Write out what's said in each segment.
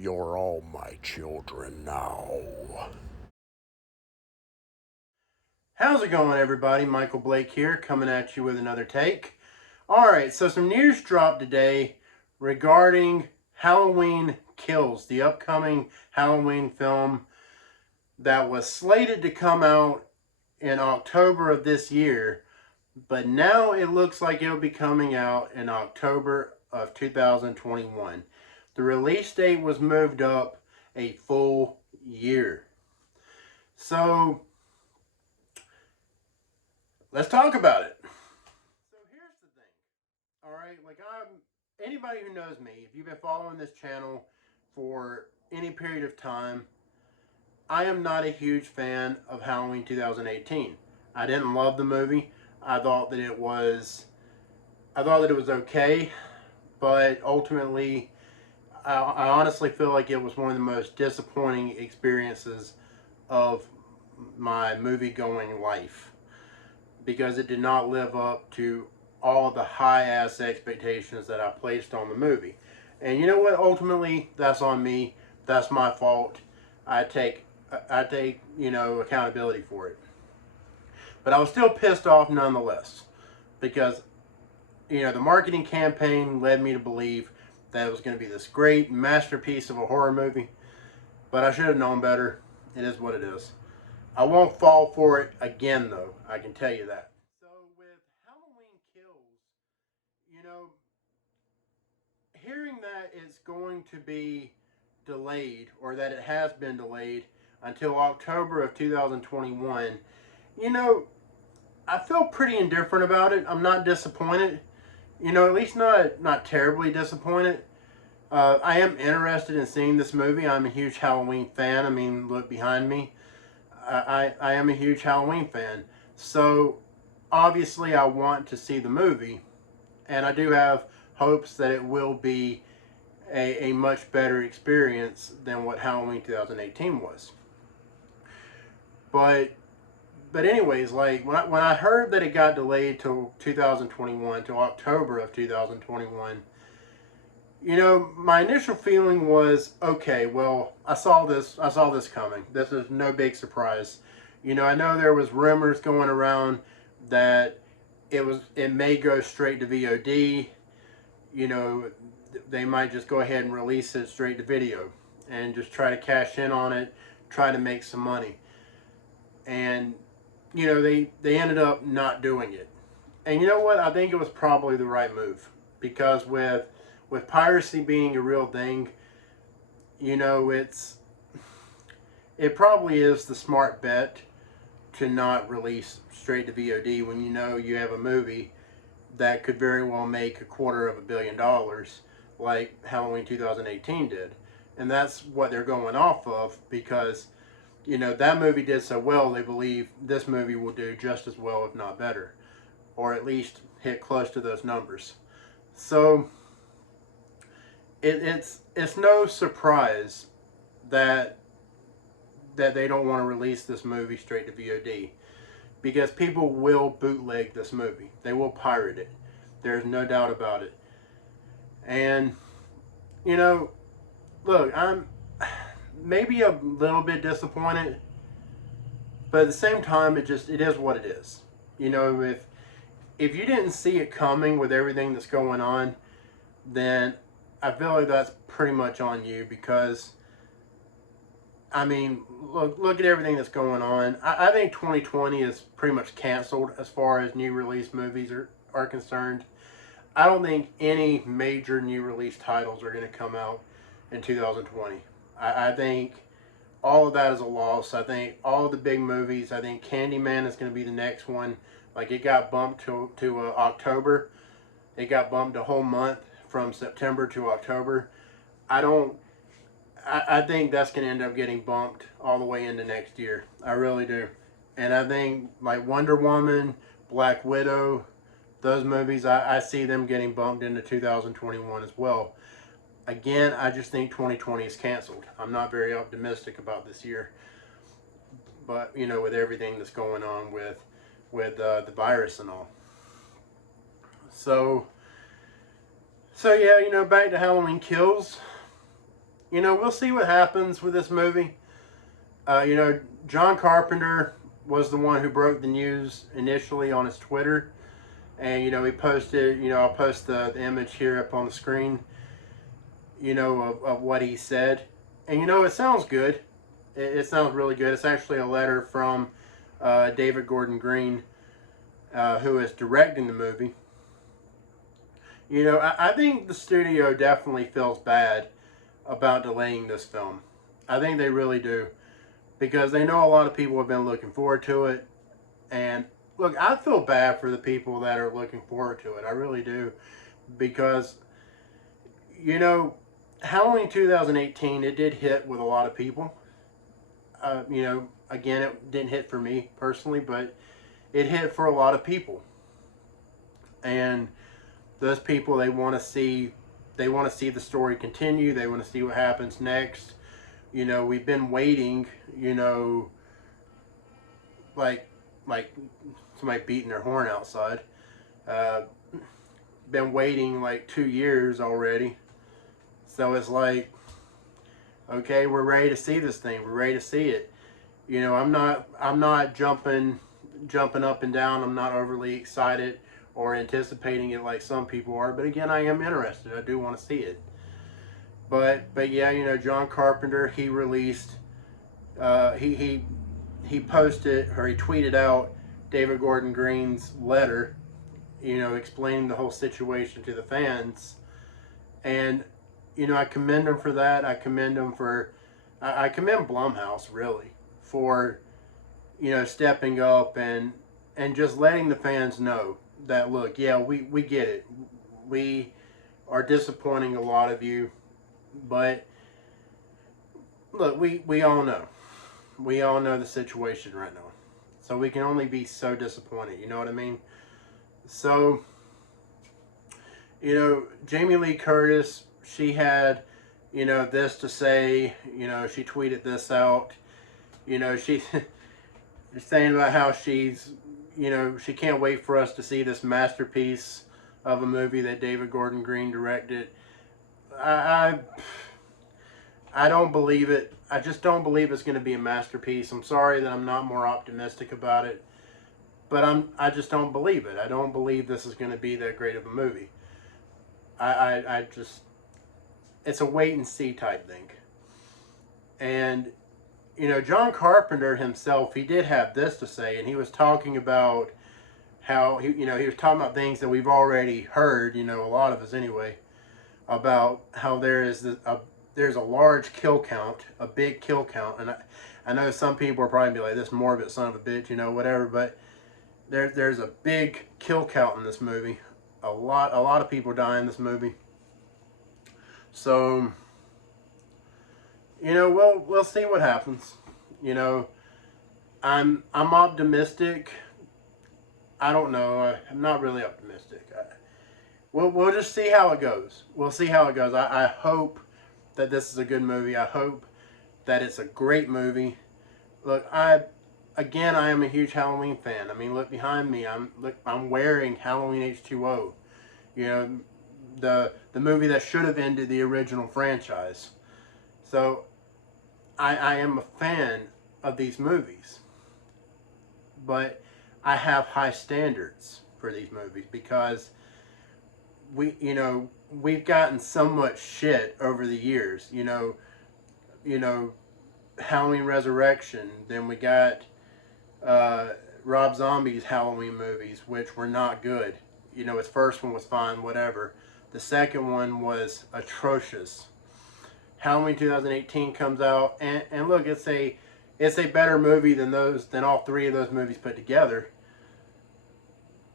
You're all my children now. How's it going, everybody? Michael Blake here, coming at you with another take. Alright, so some news dropped today regarding Halloween Kills, the upcoming Halloween film that was slated to come out in October of this year, but now it looks like it'll be coming out in October of 2021. The release date was moved up a full year. So, let's talk about it. So here's the thing. All right, anybody who knows me, if you've been following this channel for any period of time, I am not a huge fan of Halloween 2018. I didn't love the movie. I thought that it was okay, but ultimately I honestly feel like it was one of the most disappointing experiences of my movie going life, because it did not live up to all the high ass expectations that I placed on the movie. And you know what? Ultimately, that's on me. That's my fault. I take accountability for it. But I was still pissed off nonetheless, because the marketing campaign led me to believe that it was going to be this great masterpiece of a horror movie. But I should have known better. It is what it is. I won't fall for it again, though. I can tell you that. So with Halloween Kills, you know, hearing that it's going to be delayed, or that it has been delayed until October of 2021, I feel pretty indifferent about it. I'm not disappointed. At least not terribly disappointed. I am interested in seeing this movie. I'm a huge Halloween fan. I mean, look behind me. I am a huge Halloween fan. So, obviously, I want to see the movie. And I do have hopes that it will be a much better experience than what Halloween 2018 was. But anyways, like when I heard that it got delayed till 2021, till October of 2021, my initial feeling was, okay, well, I saw this coming. This is no big surprise. I know there was rumors going around that it may go straight to VOD. They might just go ahead and release it straight to video and just try to cash in on it, try to make some money. And they ended up not doing it. And you know what? I think it was probably the right move, because with piracy being a real thing, it probably is the smart bet to not release straight to VOD when you have a movie that could very well make $250 million, like Halloween 2018 did. And that's what they're going off of, because that movie did so well, they believe this movie will do just as well, if not better, or at least hit close to those numbers. So it's no surprise that they don't want to release this movie straight to VOD, because people will bootleg this movie. They will pirate it. There's no doubt about it. And look, I'm maybe a little bit disappointed, but at the same time, it is what it is. If you didn't see it coming with everything that's going on, then I feel like that's pretty much on you, because I mean, look at everything that's going on. I think 2020 is pretty much canceled as far as new release movies are concerned. I don't think any major new release titles are going to come out in 2020. I think all of that is a loss. I think all of the big movies, I think Candyman is going to be the next one. Like, it got bumped to October. It got bumped a whole month from September to October. I think that's going to end up getting bumped all the way into next year. I really do. And I think like Wonder Woman, Black Widow, those movies, I see them getting bumped into 2021 as well. Again, I just think 2020 is canceled. I'm not very optimistic about this year. But, with everything that's going on with the virus and all. So yeah, back to Halloween Kills. we'll see what happens with this movie. John Carpenter was the one who broke the news initially on his Twitter. And, he posted, I'll post the image here up on the screen, of what he said. And, it sounds good. It sounds really good. It's actually a letter from David Gordon Green, who is directing the movie. I think the studio definitely feels bad about delaying this film. I think they really do. Because they know a lot of people have been looking forward to it. And look, I feel bad for the people that are looking forward to it. I really do. Because, Halloween 2018, it did hit with a lot of people. Again, it didn't hit for me personally, but it hit for a lot of people. And those people, they want to see the story continue. They want to see what happens next. We've been waiting, like somebody beating their horn outside. Been waiting like 2 years already. So it's like, okay, we're ready to see this thing. We're ready to see it. I'm not jumping up and down. I'm not overly excited or anticipating it like some people are. But again, I am interested. I do want to see it. But yeah, John Carpenter, he released, he posted, or he tweeted out David Gordon Green's letter, explaining the whole situation to the fans. And, I commend him for that. I commend Blumhouse, really, for, stepping up and just letting the fans know that, look, yeah, we get it. We are disappointing a lot of you. But look, we all know. We all know the situation right now. So we can only be so disappointed, you know what I mean? So, Jamie Lee Curtis, she had, this to say, she tweeted this out. She's saying about how she's, she can't wait for us to see this masterpiece of a movie that David Gordon Green directed. I don't believe it. I just don't believe it's going to be a masterpiece. I'm sorry that I'm not more optimistic about it, but I just don't believe it. I don't believe this is going to be that great of a movie. I just, it's a wait and see type thing. And John Carpenter himself, he did have this to say, and he was talking about how he was talking about things that we've already heard, a lot of us anyway, about how there's a large kill count, a big kill count, and I know some people are probably be like, this morbid son of a bitch, whatever, but there's a big kill count in this movie. A lot of people die in this movie. So, we'll see what happens. I'm optimistic. I don't know. I'm not really optimistic. We'll just see how it goes. We'll see how it goes. I hope that this is a good movie. I hope that it's a great movie. Look, I am a huge Halloween fan. I mean, look behind me. I'm wearing Halloween H2O. The movie that should have ended the original franchise. So, I am a fan of these movies. But I have high standards for these movies because we've gotten so much shit over the years. Halloween Resurrection. Then we got Rob Zombie's Halloween movies, which were not good. His first one was fine, whatever. The second one was atrocious. Halloween 2018 comes out, and look, it's a better movie than all three of those movies put together.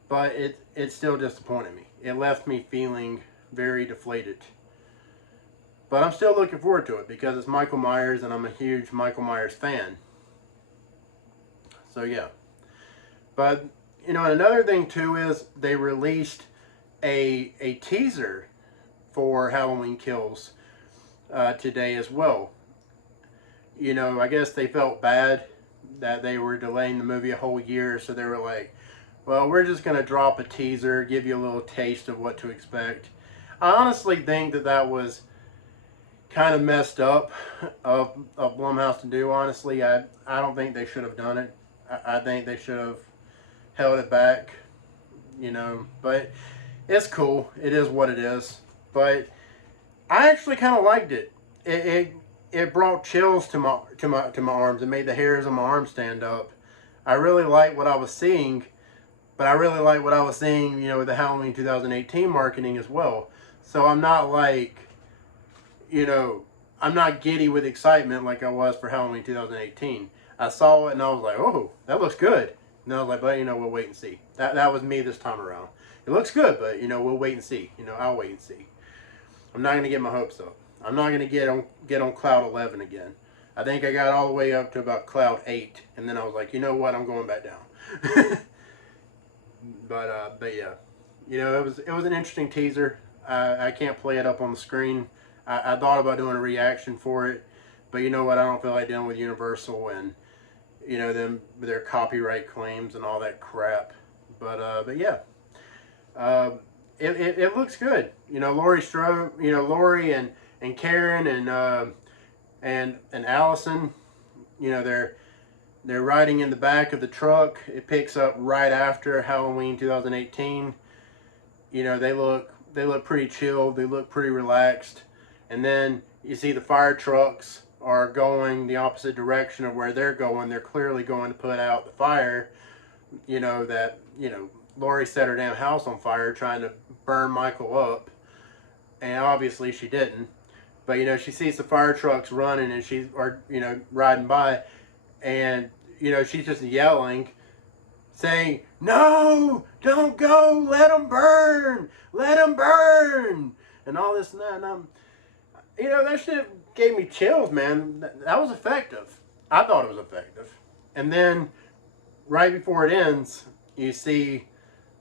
But it still disappointed me. It left me feeling very deflated. But I'm still looking forward to it because it's Michael Myers and I'm a huge Michael Myers fan. So yeah. But, another thing too is they released a teaser for Halloween Kills today as well. I guess they felt bad that they were delaying the movie a whole year, so they were like, well, we're just going to drop a teaser, give you a little taste of what to expect. I honestly think that was, kind of messed up of Blumhouse to do, honestly. I don't think they should have done it. I think they should have held it back, you know, but it's cool. It is what it is. But I actually kind of liked it. It brought chills to my arms. It made the hairs on my arms stand up. I really liked what I was seeing, but I really liked what I was seeing, you know, with the Halloween 2018 marketing as well. So I'm not like, you know, I'm not giddy with excitement like I was for Halloween 2018. I saw it and I was like, oh, that looks good. And I was like, but you know, we'll wait and see. That was me this time around. It looks good, but you know, we'll wait and see. You know, I'll wait and see. I'm not gonna get my hopes up. I'm not gonna get on cloud 11 again. I think I got all the way up to about cloud 8, and then I was like, you know what, I'm going back down. But yeah, you know, it was an interesting teaser. I can't play it up on the screen. I thought about doing a reaction for it, but you know what, I don't feel like dealing with Universal and, you know, them their copyright claims and all that crap. But yeah, it looks good. You know, Laurie Strode, you know, Laurie and Karen and Allison, you know, they're riding in the back of the truck. It picks up right after Halloween 2018. You know, they look pretty chilled. They look pretty relaxed. And then you see the fire trucks are going the opposite direction of where they're going. They're clearly going to put out the fire. You know, that, you know, Laurie set her damn house on fire trying to burn Michael up. And obviously she didn't. But, you know, she sees the fire trucks running and she's, or, you know, riding by. And, you know, she's just yelling, saying, no, don't go, let them burn, and all this and that. And you know, that shit gave me chills, man. That was effective. I thought it was effective. And then, right before it ends, you see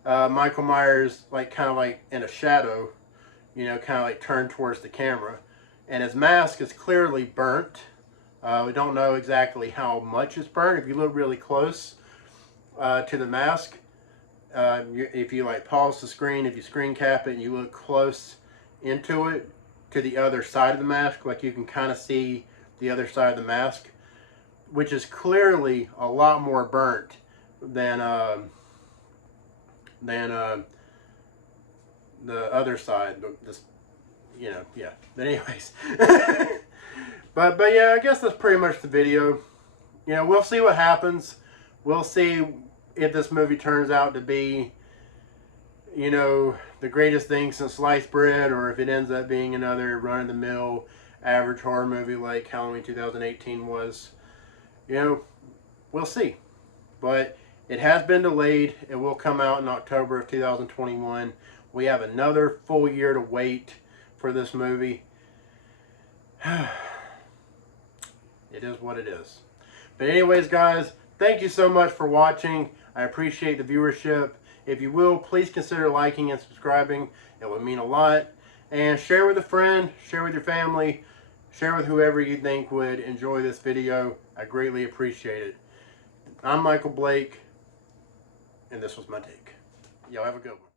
Michael Myers, like, kind of like in a shadow, you know, kind of like turned towards the camera. And his mask is clearly burnt. We don't know exactly how much it's burnt. If you look really close to the mask, if you like pause the screen, if you screen cap it and you look close into it to the other side of the mask, like you can kind of see the other side of the mask, which is clearly a lot more burnt than the other side. This, you know, yeah. But anyways. But yeah, I guess that's pretty much the video. You know, we'll see what happens. We'll see if this movie turns out to be, you know, the greatest thing since sliced bread, or if it ends up being another run-of-the-mill average horror movie like Halloween 2018 was. You know, we'll see. But it has been delayed. It will come out in October of 2021. We have another full year to wait for this movie. It is what it is. But anyways, guys, thank you so much for watching. I appreciate the viewership. If you will, please consider liking and subscribing. It would mean a lot. And share with a friend, share with your family, share with whoever you think would enjoy this video. I greatly appreciate it. I'm Michael Blake, and this was my take. Y'all have a good one.